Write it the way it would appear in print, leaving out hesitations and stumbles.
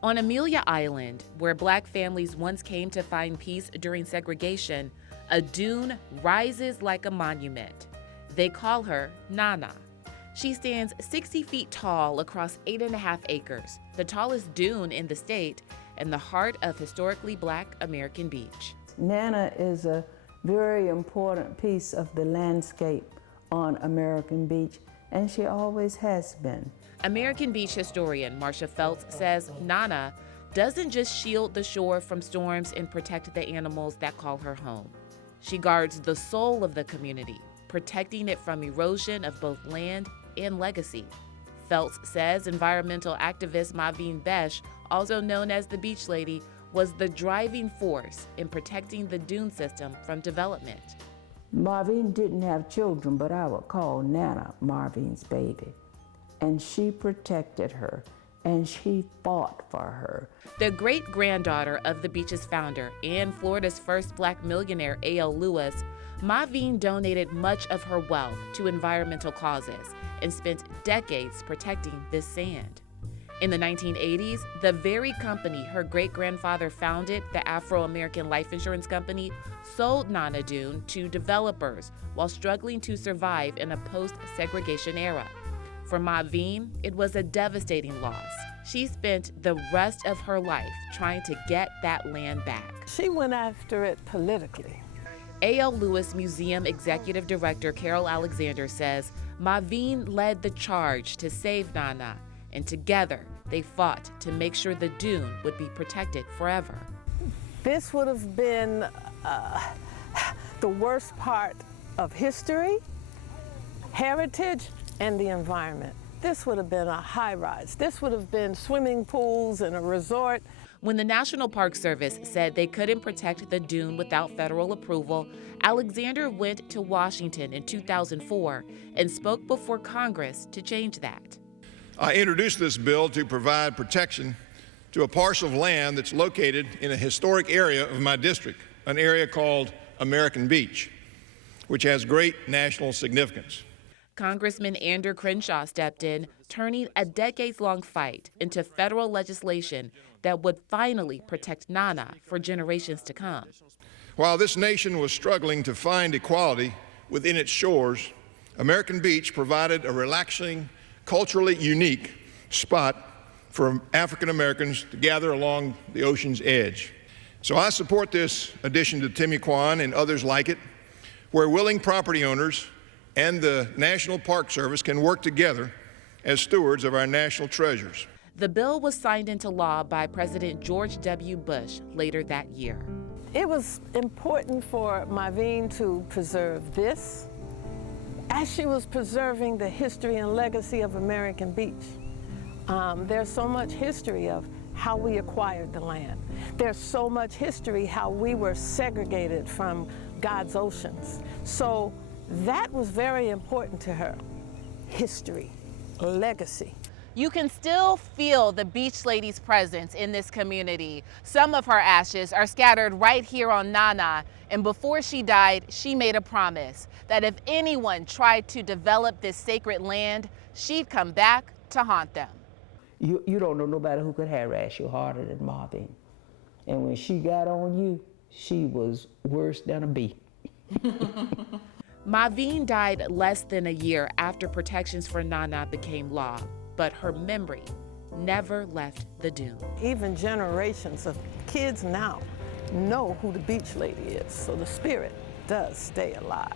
On Amelia Island, where Black families once came to find peace during segregation, a dune rises like a monument. They call her Nana. She stands 60 feet tall across 8.5 acres, the tallest dune in the state, and the heart of historically Black American Beach. Nana is a very important piece of the landscape on American Beach, and she always has been. American Beach historian Marcia Feltz says Nana doesn't just shield the shore from storms and protect the animals that call her home. She guards the soul of the community, protecting it from erosion of both land and legacy. Feltz says environmental activist Maveen Besh, also known as the Beach Lady, was the driving force in protecting the dune system from development. Marveen didn't have children, but I would call Nana Marveen's baby. And she protected her, and she fought for her. The great-granddaughter of the beach's founder and Florida's first Black millionaire, A.L. Lewis, Maveen donated much of her wealth to environmental causes and spent decades protecting this sand. In the 1980s, the very company her great-grandfather founded, the Afro-American Life Insurance Company, sold Nana Dune to developers while struggling to survive in a post-segregation era. For Maveen, it was a devastating loss. She spent the rest of her life trying to get that land back. She went after it politically. A.L. Lewis Museum Executive Director Carol Alexander says Maveen led the charge to save Nana, and together they fought to make sure the dune would be protected forever. This would have been the worst part of history, heritage, and the environment. This would have been a high rise. This would have been swimming pools and a resort. When the National Park Service said they couldn't protect the dune without federal approval, Alexander went to Washington in 2004 and spoke before Congress to change that. I introduced this bill to provide protection to a parcel of land that's located in a historic area of my district, an area called American Beach, which has great national significance. Congressman Andrew Crenshaw stepped in, turning a decades-long fight into federal legislation that would finally protect Nana for generations to come. While this nation was struggling to find equality within its shores, American Beach provided a relaxing, culturally unique spot for African Americans to gather along the ocean's edge. So I support this addition to Timucuan and others like it, where willing property owners and the National Park Service can work together as stewards of our national treasures. The bill was signed into law by President George W. Bush later that year. It was important for Maveen to preserve this as she was preserving the history and legacy of American Beach. There's so much history of how we acquired the land. There's so much history how we were segregated from God's oceans. So that was very important to her. History, legacy. You can still feel the Beach Lady's presence in this community. Some of her ashes are scattered right here on Nana, and before she died, she made a promise that if anyone tried to develop this sacred land, she'd come back to haunt them. You don't know nobody who could harass you harder than Marveen. And when she got on you, she was worse than a bee. Maveen died less than a year after protections for Nana became law, but her memory never left the dune. Even generations of kids now know who the Beach Lady is, so the spirit does stay alive.